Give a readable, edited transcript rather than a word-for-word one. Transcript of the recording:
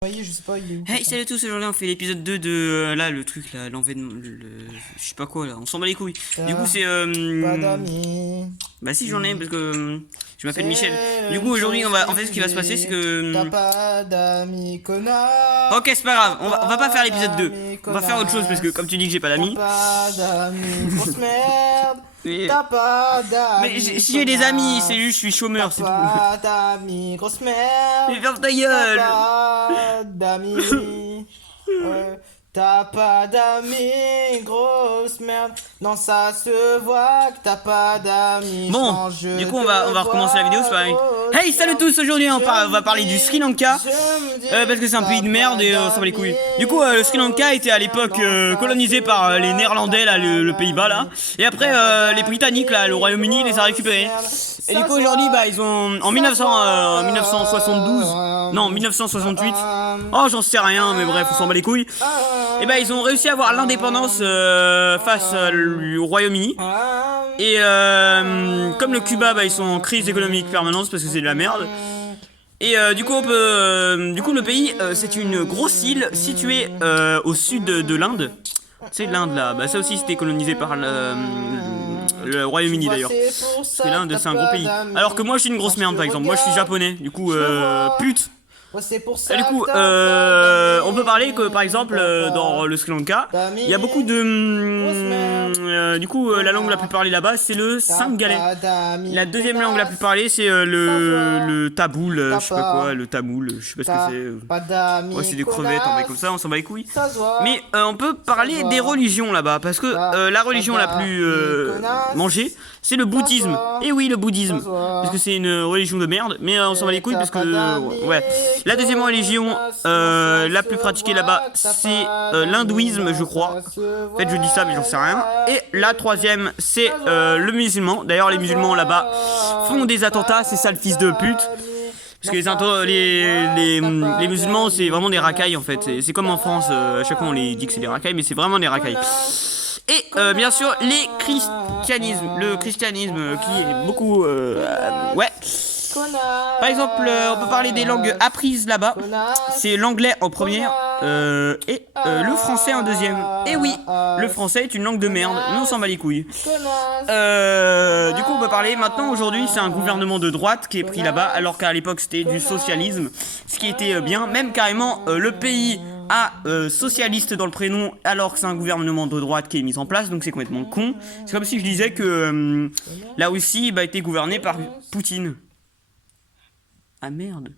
voyez, je sais pas, il est où? Hey, salut à tous, aujourd'hui on fait l'épisode 2 de là, le truc là, l'envènement, je sais pas quoi là, on s'en bat les couilles. Du coup, c'est Pas d'amis. bah si j'en ai parce que je m'appelle C'est Michel. Du coup, aujourd'hui, une en fait, ce qui va se passer, c'est que T'as pas d'amis, connard. ok, c'est pas grave, on va pas faire l'épisode 2. On va faire autre chose parce que comme tu dis que j'ai pas d'amis. T'as pas d'amis, grosse merde. Mais, T'as pas d'amis. mais si j'ai des amis, c'est juste je suis chômeur, c'est tout. T'as pas d'amis, grosse merde. Mais ferme ta T'as gueule. pas d'amis. Ouais. T'as pas d'amis, grosse merde. Non, ça se voit que t'as pas d'amis. Bon, du coup, on va recommencer la vidéo, c'est pareil. Hey, salut tous, aujourd'hui on va parler du Sri Lanka. Parce que c'est un pays de merde et on s'en bat les couilles. Du coup, le Sri Lanka était à l'époque colonisé par les Néerlandais, là, le Pays-Bas, là. Et après, les Britanniques, là, le Royaume-Uni, les a récupérés. Et du coup, aujourd'hui, bah, ils ont, en 1972, non, 1968, oh, j'en sais rien, mais bref, on s'en bat les couilles. Et bah, ils ont réussi à avoir l'indépendance face au Royaume-Uni. Et comme le Cuba, bah, ils sont en crise économique permanente parce que c'est de la merde. Et du coup, le pays, c'est une grosse île située au sud de l'Inde. C'est l'Inde là, bah ça aussi c'était colonisé par le Royaume-Uni d'ailleurs. Parce que l'Inde c'est un gros pays. Alors que moi je suis une grosse merde par exemple, moi je suis japonais, du coup pute. Et du coup, on peut parler que par exemple dans le Sri Lanka, il y a beaucoup de... du coup, la langue la plus parlée là-bas, c'est le Singhalais. La deuxième langue la plus parlée, c'est le taboul, je sais pas quoi, le tamoul, je sais pas ce que c'est. Ouais, c'est des crevettes, en mec comme ça, on s'en bat les couilles. Mais on peut parler des religions là-bas, parce que la religion la plus mangée, c'est le bouddhisme. Et oui, le bouddhisme. Parce que c'est une religion de merde, mais on s'en bat les couilles parce que... ouais. La deuxième religion la plus pratiquée là-bas, c'est l'hindouisme, je crois. En fait, je dis ça, mais j'en sais rien. Et la troisième, c'est le musulman. D'ailleurs, les musulmans là-bas font des attentats, c'est ça le fils de pute. Parce que les musulmans, c'est vraiment des racailles en fait. C'est comme en France, à chaque fois on les dit que c'est des racailles, mais c'est vraiment des racailles. Et bien sûr, le christianisme qui est beaucoup... ouais. Par exemple, on peut parler des langues apprises là-bas. C'est l'anglais en première et le français en deuxième. Et oui, le français est une langue de merde, mais on s'en bat les couilles. Du coup, on peut parler maintenant. Aujourd'hui, c'est un gouvernement de droite qui est pris là-bas, alors qu'à l'époque c'était du socialisme, ce qui était bien. Même carrément, le pays a socialiste dans le prénom, alors que c'est un gouvernement de droite qui est mis en place, donc c'est complètement con. C'est comme si je disais que la Russie était gouvernée par Poutine. Ah merde.